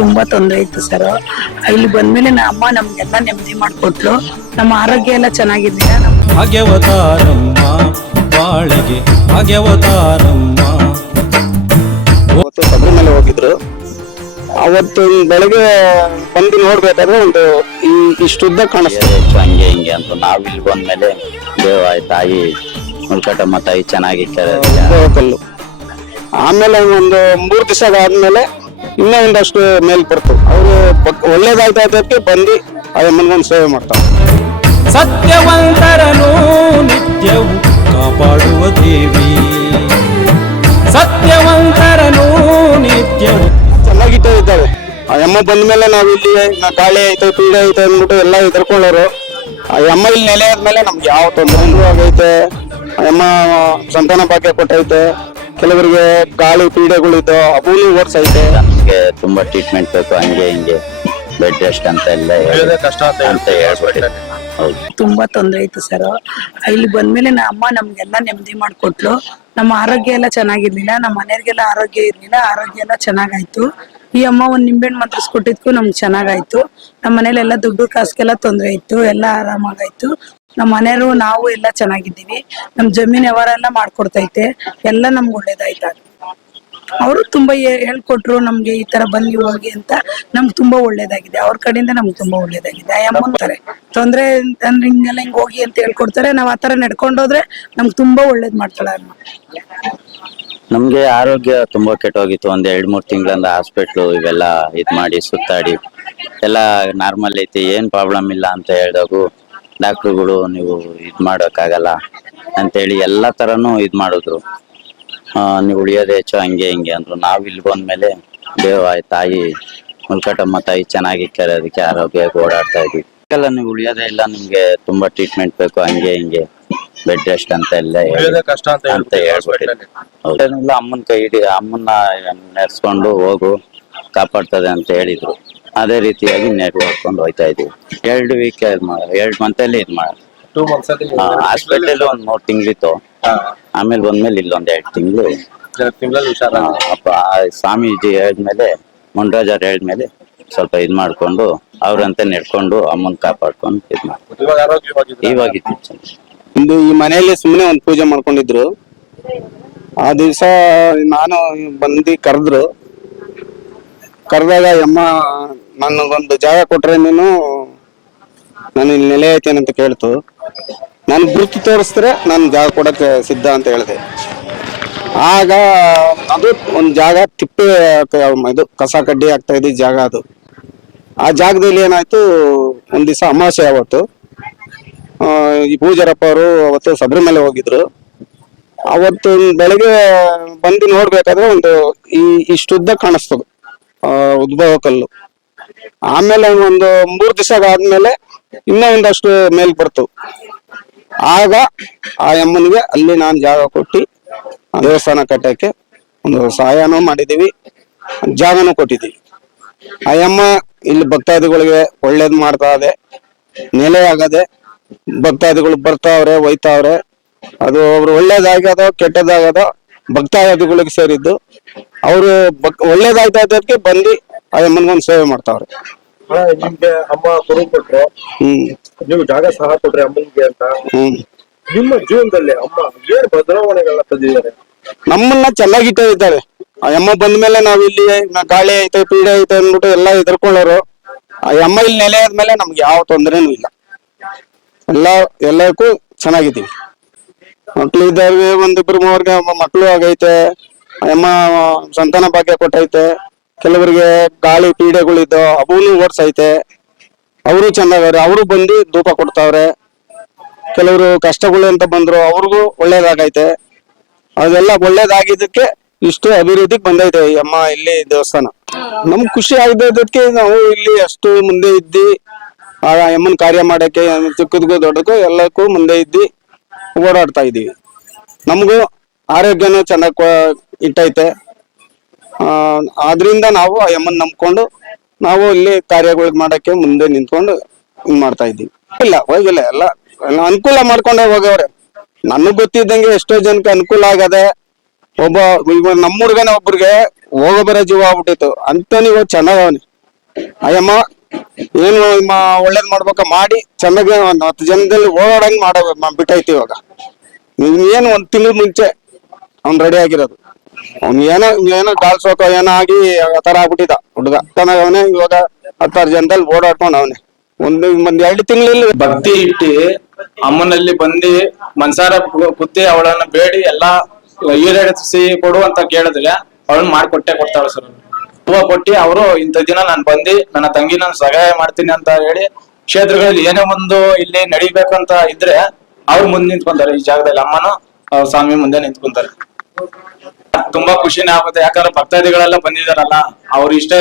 ತುಂಬಾ ತೊಂದರೆ ಇತ್ತು ಸರ್. ಇಲ್ಲಿ ಬಂದ್ಮೇಲೆ ಅಮ್ಮ ನಮ್ಗೆಲ್ಲ ನೆಮ್ಮದಿ ಮಾಡ್ಕೊಟ್ಲು. ನಮ್ಮ ಆರೋಗ್ಯ ಎಲ್ಲ ಚೆನ್ನಾಗಿರ್ಲಿಲ್ಲ. ಭಾಗ್ಯವತಾರಮ್ಮ ಬಾಳಿಗೆ ಭಾಗ್ಯವತಾರಮ್ಮ. ಅವತ್ತು ಶಬರಿಮಲೆ ಹೋಗಿದ್ರು. ಅವತ್ತು ಬೆಳಗ್ಗೆ ಬಂದು ನೋಡ್ಬೇಕಾದ್ರೆ ಒಂದು ಇಷ್ಟುದ್ದ ಕಾಣಿಸ್ತದೆ. ಹಂಗೆ ಹಿಂಗೆ ಅಂತ ನಾವ್ ಇಲ್ಲಿ ಬಂದ್ಮೇಲೆ ತಾಯಿ ಮುಲ್ಕಟಮ್ಮ ತಾಯಿ ಚೆನ್ನಾಗಿ ಕಲ್ಲು. ಆಮೇಲೆ ಒಂದು 3 ದಿವಸ ಆದ್ಮೇಲೆ ಇನ್ನೂ ಒಂದಷ್ಟು ಮೇಲ್ ಬರ್ತು. ಅವರು ಒಳ್ಳೇದಾಗ್ತಾ ಇದ್ದಕ್ಕೆ ಬಂದು ಅಮ್ಮನಿಗೊಂದು ಸೇವೆ ಮಾಡ್ತಾರೆ. ಸತ್ಯವಂತರನು ನಿತ್ಯವು ಕಾಪಾಡುವ ದೇವಿ, ಸತ್ಯವಂತರನು ನಿತ್ಯವು ಚೆನ್ನಾಗಿಟ್ಟೇ ಇದ್ದಾರೆ. ಆ ಅಮ್ಮ ಬಂದ್ಮೇಲೆ ನಾವ್ ಇಲ್ಲಿ ಗಾಳಿ ಐತೆ ಪೀಡೆ ಐತೆ ಅಂದ್ಬಿಟ್ಟು ಎಲ್ಲ ಹೆದರ್ಕೊಳ್ಳೋರು. ಆ ಅಮ್ಮ ಇಲ್ಲಿ ನೆಲೆ ಆದ್ಮೇಲೆ ನಮ್ಗೆ ಯಾವ ತೊಂದರೆ ಆಗೈತೆ. ಅಮ್ಮ ಸಂತಾನ ಭಾಗ್ಯ ಕೊಟ್ಟೈತೆ. ಕೆಲವರಿಗೆ ಗಾಳಿ ಪೀಡೆಗಳಿದ್ದು ಅವನು ಓಡಿಸೈತೆ. ನಮ್ಗೆ ತುಂಬಾ ಟ್ರೀಟ್ಮೆಂಟ್ ಬೇಕು, ಹಂಗೆ ಹಿಂಗೆ ಬೆಡ್ ರೆಸ್ಟ್ ಅಂತ ಎಲ್ಲ ಅಂತ ಹೇಳ್ಬಿಟ್ಟು. ತುಂಬಾ ತೊಂದರೆ ಇತ್ತು ಸರ್. ಇಲ್ಲಿ ಬಂದ್ಮೇಲೆ ಅಮ್ಮ ನಮ್ಗೆಲ್ಲ ನೆಮ್ಮದಿ ಮಾಡ್ಕೊಟ್ಲು. ನಮ್ಮ ಆರೋಗ್ಯ ಎಲ್ಲ ಚೆನ್ನಾಗಿರ್ಲಿಲ್ಲ. ನಮ್ಮ ಮನೆಯವ್ರಿಗೆಲ್ಲ ಆರೋಗ್ಯ ಇರ್ಲಿಲ್ಲ. ಆರೋಗ್ಯ ಎಲ್ಲ ಚೆನ್ನಾಗಾಯ್ತು. ಈ ಅಮ್ಮ ಒಂದ್ ನಿಂಬೆಹಣ್ಣು ಮಂತ್ರಿಸ್ಕೊಟ್ಟಿದ್ಕು ನಮ್ಗೆ ಚೆನ್ನಾಗಾಯ್ತು. ನಮ್ಮ ಮನೇಲಿ ಎಲ್ಲ ದುಡ್ಡು ಕಾಸಿಗೆಲ್ಲ ತೊಂದರೆ ಇತ್ತು. ಎಲ್ಲ ಆರಾಮಾಗಾಯ್ತು. ನಮ್ಮ ಮನೆಯವರು ನಾವು ಎಲ್ಲ ಚೆನ್ನಾಗಿದ್ದೀವಿ. ನಮ್ ಜಮೀನ್ ವ್ಯವಹಾರ ಎಲ್ಲ ಮಾಡ್ಕೊಡ್ತೈತೆ. ಎಲ್ಲ ನಮ್ಗೆ ಒಳ್ಳೇದಾಯ್ತು. ಅವರು ತುಂಬಾ ಹೇಳ್ಕೊಟ್ರು ನಮ್ಗೆ, ಈ ತರ ಬನ್ನಿ ಹೋಗಿ ಅಂತ. ನಮ್ಗೆ ತುಂಬಾ ಒಳ್ಳೇದಾಗಿದೆ. ಅವ್ರ ಕಡೆಯಿಂದ ನಮ್ಗೆ ತುಂಬಾ ಒಳ್ಳೇದಾಗಿದೆ. ಅಮ್ಮಂತಾರೆ ತೊಂದ್ರೆ ಅಂದ್ರೆ ಹಿಂಗೆಲ್ಲ ಹಿಂಗ್ ಹೋಗಿ ಅಂತ ಹೇಳ್ಕೊಡ್ತಾರೆ. ನಾವ್ ಆತರ ನಡ್ಕೊಂಡೋದ್ರೆ ನಮ್ಗೆ ತುಂಬಾ ಒಳ್ಳೇದ್ ಮಾಡ್ತಾಳೆ ಅಮ್ಮ. ನಮ್ಗೆ ಆರೋಗ್ಯ ತುಂಬಾ ಕೆಟ್ಟೋಗಿತ್ತು. ಒಂದ್ 2-3 ತಿಂಗಳಿಂದ ಹಾಸ್ಪಿಟ್ಲು ಇವೆಲ್ಲ ಇದ್ ಮಾಡಿ ಸುತ್ತಾಡಿ ಎಲ್ಲ ನಾರ್ಮಲ್ ಐತಿ, ಏನ್ ಪ್ರಾಬ್ಲಮ್ ಇಲ್ಲ ಅಂತ ಹೇಳಿದಾಗು ಡಾಕ್ಟ್ರುಗಳು ನೀವು ಇದ್ ಮಾಡೋಕ್ಕಾಗಲ್ಲ ಅಂತೇಳಿ ಎಲ್ಲಾ ತರನು ಇದ್ ಮಾಡಿದ್ರು. ನೀವು ಉಳಿಯೋದೇ ಹೆಚ್ಚು ಹಂಗೆ ಹಿಂಗೆ ಅಂದ್ರು. ನಾವ್ ಇಲ್ಲಿ ಬಂದ್ಮೇಲೆ ತಾಯಿ ಮುಲ್ಕಟಮ್ಮ ತಾಯಿ ಚೆನ್ನಾಗಿ ಅದಕ್ಕೆ ಆರೋಗ್ಯ ಓಡಾಡ್ತಾ ಇದ್ವಿ. ಎಲ್ಲ ನೀವು ಉಳಿಯೋದೇ ಇಲ್ಲ, ನಿಮ್ಗೆ ತುಂಬಾ ಟ್ರೀಟ್ಮೆಂಟ್ ಬೇಕು, ಹಂಗೆ ಹಿಂಗೆ ಬೆಡ್ ರೆಸ್ಟ್ ಅಂತ ಎಲ್ಲ ಅಂತ ಹೇಳ್ಬಿಟ್ಟಿಲ್ಲ. ಅಮ್ಮನ ಕೈ ಹಿಡಿ, ಅಮ್ಮನ್ನ ನೆಡ್ಸ್ಕೊಂಡು ಹೋಗು, ಕಾಪಾಡ್ತದೆ ಅಂತ ಹೇಳಿದ್ರು. ಅದೇ ರೀತಿಯಾಗಿ ನೆಡ್ಕೊಂಡು ಹೋಯ್ತಾ ಇದೀವಿ. 2 ವೀಕ್ 2 ಮಂತಲ್ಲಿ ಇದ್ ಮಾಡ ಹಾಸ್ಪಿಟಲ್ 1-3 ತಿಂಗಳಿತ್ತು. ಆಮೇಲೆ ಬಂದ್ಮೇಲೆ ಇಲ್ಲೊಂದ್ 2 ತಿಂಗಳು ಸ್ವಾಮೀಜಿ ಹೇಳಿದ್ಮೇಲೆ, ಮುನ್ರಾಜರ್ ಹೇಳಿದ್ಮೇಲೆ ಸ್ವಲ್ಪ ಇದ್ ಮಾಡ್ಕೊಂಡು ಅವ್ರಂತೆ ನಡ್ಕೊಂಡು ಅಮ್ಮನ್ ಕಾಪಾಡ್ಕೊಂಡು ಇದ್ ಮಾಡ್ಕೊಂಡು ಇವಾಗಿತ್ತು. ಇಂದು ಈ ಮನೆಯಲ್ಲಿ ಸುಮ್ಮನೆ ಒಂದು ಪೂಜೆ ಮಾಡ್ಕೊಂಡಿದ್ರು. ಆ ದಿವಸ ನಾನು ಬಂದು ಕರೆದಾಗ ಅಮ್ಮ ನನಗೊಂದು ಜಾಗ ಕೊಟ್ರೆ ನೀನು ನಾನು ಇಲ್ಲಿ ನೆಲೆ ಐತೇನೆ ಅಂತ ಕೇಳ್ತು. ನಾನು ಗುರುತು ತೋರಿಸಿದ್ರೆ ನಾನು ಜಾಗ ಕೊಡಕ್ಕೆ ಸಿದ್ಧ ಅಂತ ಹೇಳಿದೆ. ಆಗ ಅದು ಒಂದು ಜಾಗ ತಿಪ್ಪೆ ಇದು ಕಸ ಕಡ್ಡಿ ಆಗ್ತಾ ಇದ್ದ ಜಾಗ ಅದು. ಆ ಜಾಗದಲ್ಲಿ ಏನಾಯ್ತು, ಒಂದ್ ದಿವಸ ಅಮಾವಾಸ್ಯೆ ಅವತ್ತು ಈ ಪೂಜಾರಪ್ಪ ಅವರು ಅವತ್ತು ಶಬರಿಮಲೆ ಹೋಗಿದ್ರು. ಅವತ್ತು ಬೆಳಗ್ಗೆ ಬಂದು ನೋಡ್ಬೇಕಾದ್ರೆ ಒಂದು ಇಷ್ಟುದ್ದ ಕಾಣಿಸ್ತದೆ ಉದ್ಭವ ಕಲ್ಲು. ಆಮೇಲೆ ಒಂದು 3 ದಿವಸ ಆದ್ಮೇಲೆ ಇನ್ನೂ ಒಂದಷ್ಟು ಮೇಲ್ ಬರ್ತು. ಆಗ ಆ ಅಮ್ಮನಿಗೆ ಅಲ್ಲಿ ನಾನು ಜಾಗ ಕೊಟ್ಟು ದೇವಸ್ಥಾನ ಕಟ್ಟಕ್ಕೆ ಒಂದು ಸಹಾಯನೂ ಮಾಡಿದೀವಿ, ಜಾಗನೂ ಕೊಟ್ಟಿದ್ದೀವಿ. ಆ ಅಮ್ಮ ಇಲ್ಲಿ ಭಕ್ತಾದಿಗಳಿಗೆ ಒಳ್ಳೇದ್ ಮಾಡ್ತಾ ಇದೆ, ನೆಲೆ ಆಗದೆ. ಭಕ್ತಾದಿಗಳು ಬರ್ತಾವ್ರೆ ಒಯ್ತಾವ್ರೆ. ಅದು ಅವ್ರು ಒಳ್ಳೇದಾಗ್ಯದೋ ಕೆಟ್ಟದಾಗದೋ ಭಕ್ತಾದಿಗಳಿಗೆ ಸೇರಿದ್ದು. ಅವರು ಒಳ್ಳೇದಾಗ್ತಾ ಇದ್ದಕ್ಕೆ ಬಂದು ಆ ಅಮ್ಮನಿಗೊಂದು ಸೇವೆ ಮಾಡ್ತಾವ್ರೆ. ನಿಮ್ಗೆ ಅಮ್ಮ ಕೊಡು ಕೊಟ್ರು, ನೀವು ಜಾಗ ಸಹ ಕೊಟ್ರಿ ಅಮ್ಮನಿಗೆ ಅಂತ. ನಿಮ್ಮ ಜೀವನದಲ್ಲಿ ಅಮ್ಮ ಏನ್ ಬದಲಾವಣೆಗಳನ್ನ ತಂದಿದ್ದಾರೆ? ನಮ್ಮನ್ನ ಚೆನ್ನಾಗಿಟ್ಟೇ ಇದ್ದಾರೆ. ಆ ಅಮ್ಮ ಬಂದ್ಮೇಲೆ ನಾವ್ ಇಲ್ಲಿ ಗಾಳಿ ಐತೆ ಪೀಡೆ ಐತೆ ಅಂದ್ಬಿಟ್ಟು ಎಲ್ಲ ಹೆದರ್ಕೊಳ್ಳೋರು. ಆ ಅಮ್ಮ ಇಲ್ಲಿ ನೆಲೆ ಆದ್ಮೇಲೆ ನಮ್ಗೆ ಯಾವ ತೊಂದರೆನೂ ಇಲ್ಲ. ಎಲ್ಲಕ್ಕೂ ಚೆನ್ನಾಗಿದ್ದೀವಿ. ಮಕ್ಳು ಇದ್ದಾವೆ, 1-2-3 ಮಕ್ಳು ಆಗೈತೆ. ಅಮ್ಮ ಸಂತಾನ ಭಾಗ್ಯ ಕೊಟ್ಟೈತೆ. ಕೆಲವರಿಗೆ ಗಾಳಿ ಪೀಡೆಗಳಿದ್ದು ಅವನು ಓಡ್ಸೈತೆ. ಅವರು ಚೆನ್ನಾಗವ್ರೆ. ಅವರು ಬಂದು ಧೂಪ ಕೊಡ್ತಾವ್ರೆ. ಕೆಲವರು ಕಷ್ಟಗಳು ಅಂತ ಬಂದ್ರು, ಅವ್ರಿಗೂ ಒಳ್ಳೇದಾಗೈತೆ. ಅದೆಲ್ಲ ಒಳ್ಳೇದಾಗಿದ್ದಕ್ಕೆ ಇಷ್ಟು ಅಭಿವೃದ್ಧಿಗೆ ಬಂದೈತೆ ಈ ಅಮ್ಮ ಇಲ್ಲಿ ದೇವಸ್ಥಾನ. ನಮ್ಗೆ ಖುಷಿ ಆಗಿದ್ದಕ್ಕೆ ನಾವು ಇಲ್ಲಿ ಅಷ್ಟು ಮುಂದೆ ಇದ್ದಿ ಆ ಅಮ್ಮನ ಕಾರ್ಯ ಮಾಡಕ್ಕೆ ಚಿಕ್ಕದಕ್ಕೂ ದೊಡ್ಡಕ್ಕೂ ಎಲ್ಲಕ್ಕೂ ಮುಂದೆ ಇದ್ದಿ ಓಡಾಡ್ತಾ ಇದೀವಿ. ನಮಗೂ ಆರೋಗ್ಯನೂ ಚೆನ್ನಾಗಿ ಇಟ್ಟೈತೆ. ಆದ್ರಿಂದ ನಾವು ಆ ಅಮ್ಮನ್ ನಂಬ್ಕೊಂಡು ನಾವು ಇಲ್ಲಿ ಕಾರ್ಯಗಳು ಮಾಡಕ್ಕೆ ಮುಂದೆ ನಿಂತ್ಕೊಂಡು ಮಾಡ್ತಾ ಇದ್ದೀವಿ. ಇಲ್ಲ ಹೋಗಿಲ್ಲ, ಎಲ್ಲ ಅನುಕೂಲ ಮಾಡ್ಕೊಂಡೆ ಹೋಗವ್ರೆ. ನನಗ್ ಗೊತ್ತಿದ್ದಂಗೆ ಎಷ್ಟೋ ಜನಕ್ಕೆ ಅನುಕೂಲ ಆಗದೆ. ಒಬ್ಬ ನಮ್ಮ ಹುಡುಗನ ಒಬ್ರಿಗೆ ಹೋಗೋ ಬರೋ ಜೀವ ಆಗ್ಬಿಟ್ಟಿತ್ತು ಅಂತ. ನೀವು ಚೆನ್ನಾಗವನಿ ಅಯ್ಯಮ್ಮ ಏನು ಒಳ್ಳೇದ್ ಮಾಡ್ಬೇಕ ಮಾಡಿ ಚೆನ್ನಾಗಿ ಒಂದ್ 10 ಜನದಲ್ಲಿ ಓಡಾಡಂಗ್ ಬಿಟ್ಟೈತಿ ಇವಾಗ. ಏನು 1 ತಿಂಗಳ ಮುಂಚೆ ಅವ್ನ್ ರೆಡಿ ಆಗಿರೋದು. ಅವ್ನ್ ಏನೋ ಗಾಲ್ಸೋಕ ಏನೋ ಆಗಿ ಆ ತರ ಆಗ್ಬಿಟ್ಟಿದ ಹುಡುಗ. ಅವನೇ ಇವಾಗ 10 ಜನದಲ್ಲಿ ಓಡಾಡ್ಕೊಂಡ್ ಅವನೇ ಒಂದ್ 2 ತಿಂಗಳಲ್ಲಿ ಭಕ್ತಿ ಇಟ್ಟಿ ಅಮ್ಮನಲ್ಲಿ ಬಂದು ಮನ್ಸಾರ ಕುತ್ತಿ ಅವಳನ್ನ ಬೇಡಿ ಎಲ್ಲಾ ಈಡೇರಿಸಿ ಕೊಡು ಅಂತ ಕೇಳಿದ್ರೆ ಅವಳನ್ನ ಮಾಡ್ಕೊಟ್ಟೆ ಕೊಡ್ತಾಳೆ ಸರ್. ಹೂವ ಕೊಟ್ಟಿ ಅವರು ಇಂಥ ದಿನ ನಾನು ಬಂದು ನನ್ನ ತಂಗಿ ನಾನು ಸಹಾಯ ಮಾಡ್ತೀನಿ ಅಂತ ಹೇಳಿ ಕ್ಷೇತ್ರಗಳಲ್ಲಿ ಏನೇ ಒಂದು ಇಲ್ಲಿ ನಡಿಬೇಕಂತ ಇದ್ರೆ ಅವ್ರು ಮುಂದೆ ನಿಂತ್ಕೊಂತಾರೆ. ಈ ಜಾಗದಲ್ಲಿ ಅಮ್ಮನು ಸ್ವಾಮಿ ಮುಂದೆ ನಿಂತ್ಕೊಂತಾರೆ. ತುಂಬಾ ಖುಷಿನೇ ಆಗುತ್ತೆ. ಯಾಕಂದ್ರೆ ಭಕ್ತಾದಿಗಳೆಲ್ಲ ಬಂದಿದಾರಲ್ಲ, ಅವ್ರು ಇಷ್ಟೇ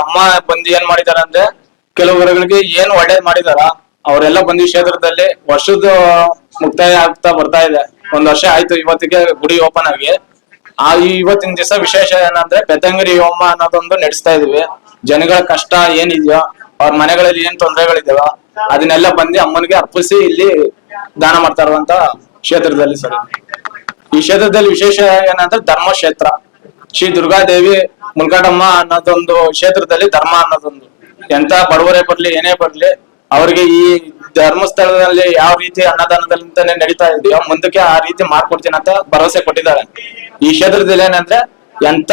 ಅಮ್ಮ ಬಂದು ಏನ್ ಮಾಡಿದಾರ ಅಂದ್ರೆ ಕೆಲವರಿಗೆ ಏನ್ ಒಳ್ಳೇದ್ ಮಾಡಿದಾರ ಅವರೆಲ್ಲ ಬಂದು ಕ್ಷೇತ್ರದಲ್ಲಿ ವರ್ಷದ ಮುಕ್ತಾಯ ಆಗ್ತಾ ಬರ್ತಾ ಇದೆ. 1 ವರ್ಷ ಆಯ್ತು ಇವತ್ತಿಗೆ ಗುಡಿ ಓಪನ್ ಆಗಿ. ಇವತ್ತಿನ ದಿವಸ ವಿಶೇಷ ಏನಂದ್ರೆ ಬೆತ್ತಂಗರಿ ಹೋಮ ಅನ್ನೋದೊಂದು ನಡೆಸ್ತಾ ಇದೀವಿ. ಜನಗಳ ಕಷ್ಟ ಏನಿದೆಯೋ, ಅವ್ರ ಮನೆಗಳಲ್ಲಿ ಏನ್ ತೊಂದರೆಗಳಿದಾವ ಅದನ್ನೆಲ್ಲ ಬಂದು ಅಮ್ಮನಿಗೆ ಅರ್ಪಿಸಿ ಇಲ್ಲಿ ದಾನ ಮಾಡ್ತಾ ಇರುವಂತ ಕ್ಷೇತ್ರದಲ್ಲಿ ಸರ್. ಈ ಕ್ಷೇತ್ರದಲ್ಲಿ ವಿಶೇಷ ಏನಂದ್ರೆ ಧರ್ಮಕ್ಷೇತ್ರ ಶ್ರೀ ದುರ್ಗಾದೇವಿ ಮುಲ್ಕಾಟಮ್ಮ ಅನ್ನೋದೊಂದು ಕ್ಷೇತ್ರದಲ್ಲಿ ಧರ್ಮ ಅನ್ನೋದೊಂದು ಎಂತ ಬಡವರೇ ಬರ್ಲಿ ಏನೇ ಬರ್ಲಿ ಅವ್ರಿಗೆ ಈ ಧರ್ಮಸ್ಥಳದಲ್ಲಿ ಯಾವ ರೀತಿ ಅನ್ನದಾನದಲ್ಲಿಂತಾನೆ ನಡೀತಾ ಇದೆಯೋ ಮುಂದಕ್ಕೆ ಆ ರೀತಿ ಮಾಡ್ಕೊಡ್ತೀನಿ ಅಂತ ಭರವಸೆ ಕೊಟ್ಟಿದ್ದಾರೆ. ಈ ಕ್ಷೇತ್ರದಲ್ಲಿ ಏನಂದ್ರೆ ಎಂತ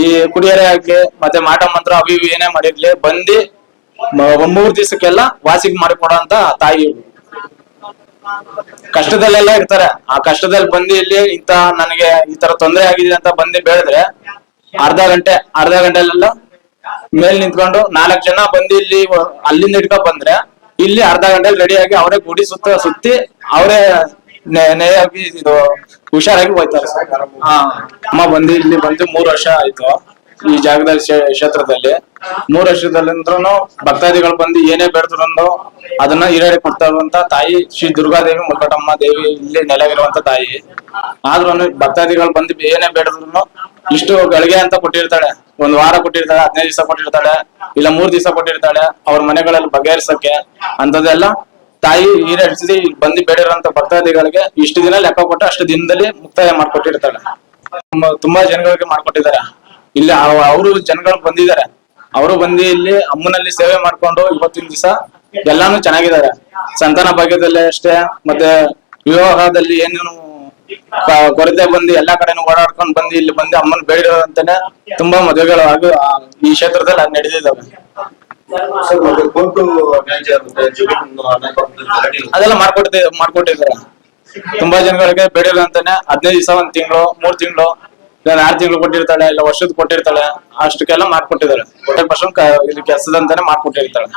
ಈ ಕುಡಿಯರೆ ಆಗ್ಲಿ ಮತ್ತೆ ಮಾಟ ಮಂತ್ರ ಅವಿ ಏನೇ ಮಾಡಿರ್ಲಿ ಬಂದು 3 ದಿವಸಕ್ಕೆಲ್ಲ ವಾಸಿಗೆ ಮಾಡಿಕೊಡೋಂತ ತಾಯಿ. ಕಷ್ಟದಲ್ಲೆಲ್ಲ ಇರ್ತಾರೆ. ಆ ಕಷ್ಟದಲ್ಲಿ ಬಂದು ಇಲ್ಲಿ ನನಗೆ ಈ ತರ ತೊಂದರೆ ಆಗಿದೆ ಅಂತ ಬಂದು ಬೇಡಿದ್ರೆ ಅರ್ಧ ಗಂಟೆಲೆಲ್ಲ ಮೇಲ್ ನಿಂತ್ಕೊಂಡು 4 ಜನ ಬಂದು ಇಲ್ಲಿ ಅಲ್ಲಿಂದ ಹಿಡ್ಕೊಂಡ್ ಬಂದ್ರೆ ಇಲ್ಲಿ ಅರ್ಧ ಗಂಟೆಲಿ ರೆಡಿಯಾಗಿ ಅವರೇ ಗುಡಿ ಸುತ್ತಿ ಅವರೇ ನೇಯಾಗಿ ಇದು ಹುಷಾರಾಗಿ ಹೋಯ್ತಾರೆ. ಅಮ್ಮ ಬಂದು ಇಲ್ಲಿ ಬಂದು 3 ವರ್ಷ ಆಯ್ತು ಈ ಜಾಗದಲ್ಲಿ ಕ್ಷೇತ್ರದಲ್ಲಿ. 3 ವರ್ಷದಲ್ಲಿಂದ್ರೂ ಭಕ್ತಾದಿಗಳು ಬಂದು ಏನೇ ಬೇಡಿದ್ರು ಅದನ್ನ ಈಡೇರಿ ಕೊಡ್ತಾ ಇರುವಂತ ತಾಯಿ ಶ್ರೀ ದುರ್ಗಾದೇವಿ ಮುಲ್ಕಟಮ್ಮ ದೇವಿ ಇಲ್ಲಿ ನೆಲೆಗಿರುವಂತ ತಾಯಿ. ಆದ್ರೂ ಭಕ್ತಾದಿಗಳು ಬಂದು ಏನೇ ಬೇಡಿದ್ರು ಇಷ್ಟು ಗಳಿಗೆ ಅಂತ ಕೊಟ್ಟಿರ್ತಾಳೆ. 1 ವಾರ ಕೊಟ್ಟಿರ್ತಾಳೆ, 15 ದಿವಸ ಕೊಟ್ಟಿರ್ತಾಳೆ, ಇಲ್ಲ 3 ದಿವಸ ಕೊಟ್ಟಿರ್ತಾಳೆ ಅವ್ರ ಮನೆಗಳಲ್ಲಿ ಬಗೆಹರಿಸಕ್ಕೆ. ಅಂತದೆಲ್ಲ ತಾಯಿ ಈಡೇರಿಸಿ ಬಂದು ಬೇಡಿರುವಂತ ಭಕ್ತಾದಿಗಳಿಗೆ ಇಷ್ಟು ದಿನ ಲೆಕ್ಕ ಕೊಟ್ಟು ಅಷ್ಟು ದಿನದಲ್ಲಿ ಮುಕ್ತಾಯ ಮಾಡ್ಕೊಟ್ಟಿರ್ತಾಳೆ. ತುಂಬಾ ಜನಗಳಿಗೆ ಮಾಡ್ಕೊಟ್ಟಿದ್ದಾರೆ. ಇಲ್ಲಿ ಅವರು ಜನಗಳು ಬಂದಿದ್ದಾರೆ. ಅವರು ಬಂದು ಇಲ್ಲಿ ಅಮ್ಮನಲ್ಲಿ ಸೇವೆ ಮಾಡ್ಕೊಂಡು ಇವತ್ತಿನ ದಿವಸ ಎಲ್ಲಾನು ಚೆನ್ನಾಗಿದ್ದಾರೆ. ಸಂತಾನ ಭಾಗ್ಯದಲ್ಲಿ ಅಷ್ಟೇ, ಮತ್ತೆ ವಿವಾಹದಲ್ಲಿ ಏನೇನು ಕೊರತೆ ಬಂದು ಎಲ್ಲಾ ಕಡೆನೂ ಓಡಾಡ್ಕೊಂಡು ಬಂದು ಇಲ್ಲಿ ಬಂದು ಅಮ್ಮನ ಬೇಡಿರೋದಂತಾನೆ ತುಂಬಾ ಮದುವೆಗಳು ಹಾಗೂ ಈ ಕ್ಷೇತ್ರದಲ್ಲಿ ನಡೆದಿದ್ದಾವೆ. ಅದೆಲ್ಲ ಮಾಡ್ಕೊಟ್ಟಿದ್ದಾರೆ. ತುಂಬಾ ಜನಗಳಿಗೆ ಬೇಡಿರೋದಂತಾನೆ 15 ದಿವಸ, 1 ತಿಂಗಳು, 3 ತಿಂಗಳು, 6 ತಿಂಗಳು ಕೊಟ್ಟಿರ್ತಾಳೆ, ಇಲ್ಲ ವರ್ಷದ ಕೊಟ್ಟಿರ್ತಾಳೆ. ಅಷ್ಟಕ್ಕೆಲ್ಲ ಮಾಡ್ಕೊಟ್ಟಿದ್ದಾರೆ. 100% ಇಲ್ಲಿ ಕೆಲಸದಂತಾನೆ ಮಾಡ್ಕೊಟ್ಟಿರ್ತಾಳೆ.